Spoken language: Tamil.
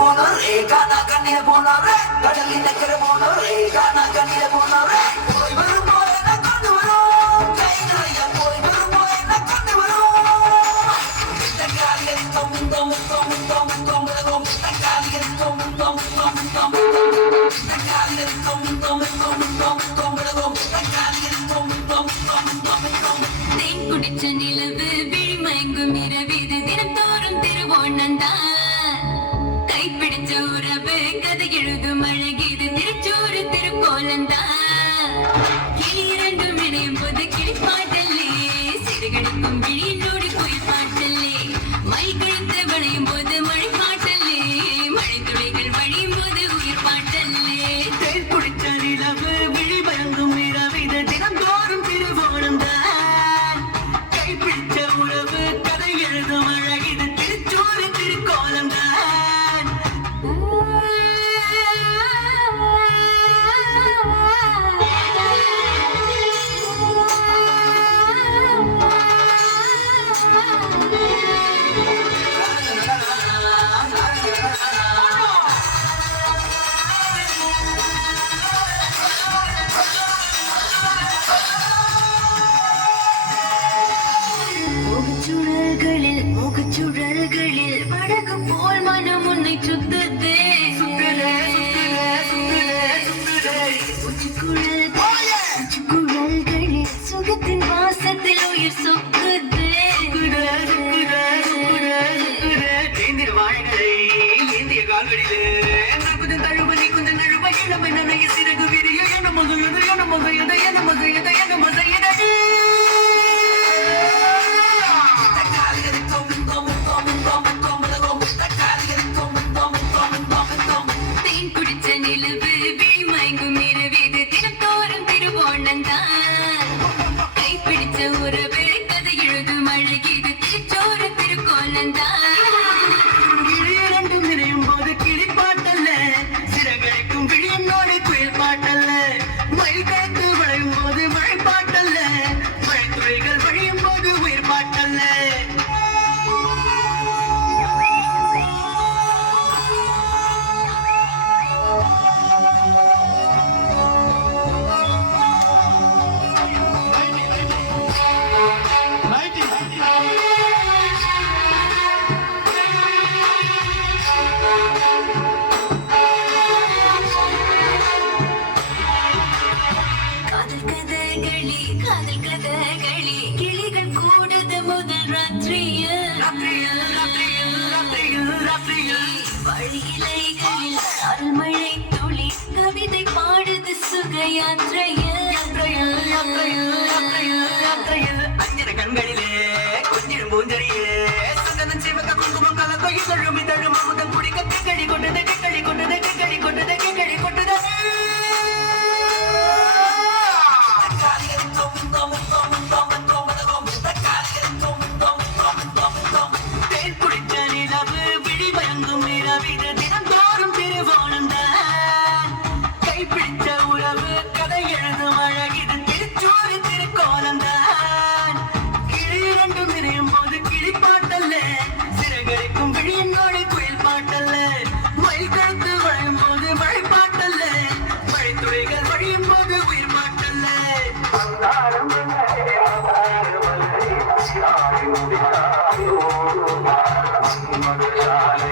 போனோரே கானா கண்ணில போனோரே கடலின் நக்கர போனோரே கானா கண்ணில போனோரே போய் வரும்போ என்ன கொண்டு வரும் கை நிறைய போய் வரும்போ என்ன கொண்டு வரும் தக்காளிகள் தொம் தொம் தொம் தொம் தொம் தொம் தக்காளிகள் தொம் தொம் தொம் தொம் தக்காளிகள் தொம் தொம் தொம் தொம் தொம் தக்காளிகள் தொம் தொம் தொம் தொம் தொம் தேன் குடிச்ச நிலவு விழிமயங்கும் இரவிது தினந்தோறும் திருவோணந்தான் கைப்பிடிச்ச உறவு கதை எழுதும் அழகிது திருச்சூறு திருக்கோலந்தான் கிளி இரண்டும் இணையும் போது கிளிப்பாட்டல்லே சிறுகடிக்கும் விழியிலோடி குயில் பாட்டல்லே மை கழித்து வளையும் போது மழை பாட்டல்லே மழை துளிகள் வழியும் போது உயிர் பாட்டல்லே தேன் குடிச்ச நிலவு விழிமயங்கும் இரவிது தினந்தோறும் திருவோணந்தான் கைப்பிடிச்ச உறவு கதை எழுதும் அழகிது திருச்சூறு திருக்கோலந்தான் முகச்சுழல்களில் படகு போல் மனம் உன்னை சுத்துதே உச்சிக்குழல்களில் சுகத்தின் வாசத்தில் உயிர் சொக்குதே ஏந்திர வாழைகளை ஏந்திய கால்களிலே கொஞ்சம் தழுவ நீ கொஞ்சம் நழுவ இளமை நனைய சிறகு விரிய என மகையது என மகையது என மகையது என மகையது தேன் குடிச்ச நிலவு விழிமயங்கும் இரவிது தினந்தோறும் திருவோணந்தான் கைப்பிடிச்ச உறவு கதை எழுதும் அழகிது திருச்சோறு திருக்கோலந்தான் இரண்டும் நிறையும் போது கிளிப்பாட்டல்ல சிறகடிக்கும் விழியனோடு குயில் பாட்டல்ல மயில் கழுத்து வளையும் போது மழை பாட்டல்ல மழை துளிகள் வழியும் போது உயிர் பாட்டல்ல காதல் கதகளி கிளிகள் கூடுது முதல் ராத்திரியில் வழியிலைகளில் அருள்மழை துளி கவிதை பாடுது சுக யாத்திரையில் அஞ்சன கண்களிலே கொஞ்சிடும் பூஞ்சரியே சந்தனம் சிவக்க குங்குமம் கலக்க இதழும் இதழும் அமுதம் குடிக்க கிக்கடி கொண்டது கிக்கடி கொண்டது கிக்கடி கொண்டது கிக்கடி கொண்டது தேன் குடிச்ச நிலவு விழிமயங்கும் இரவிது தினந்தோறும் திருவோணந்தான் கைப்பிடிச்ச உறவு கதை எழுதும் அழகிது திருச்சூறு திருக்கோலந்தான் கிளி இரண்டும் நிறையும் போது கிளிப்பாட்டல்ல சிறகடிக்கும் விழியனோடு குயில் பாட்டல்ல மயில் கழுத்து வளையும் போது மழை பாட்டல்ல மழை துளிகள் வழியும் போது உயிர் பாட்டல்ல மதுசாலை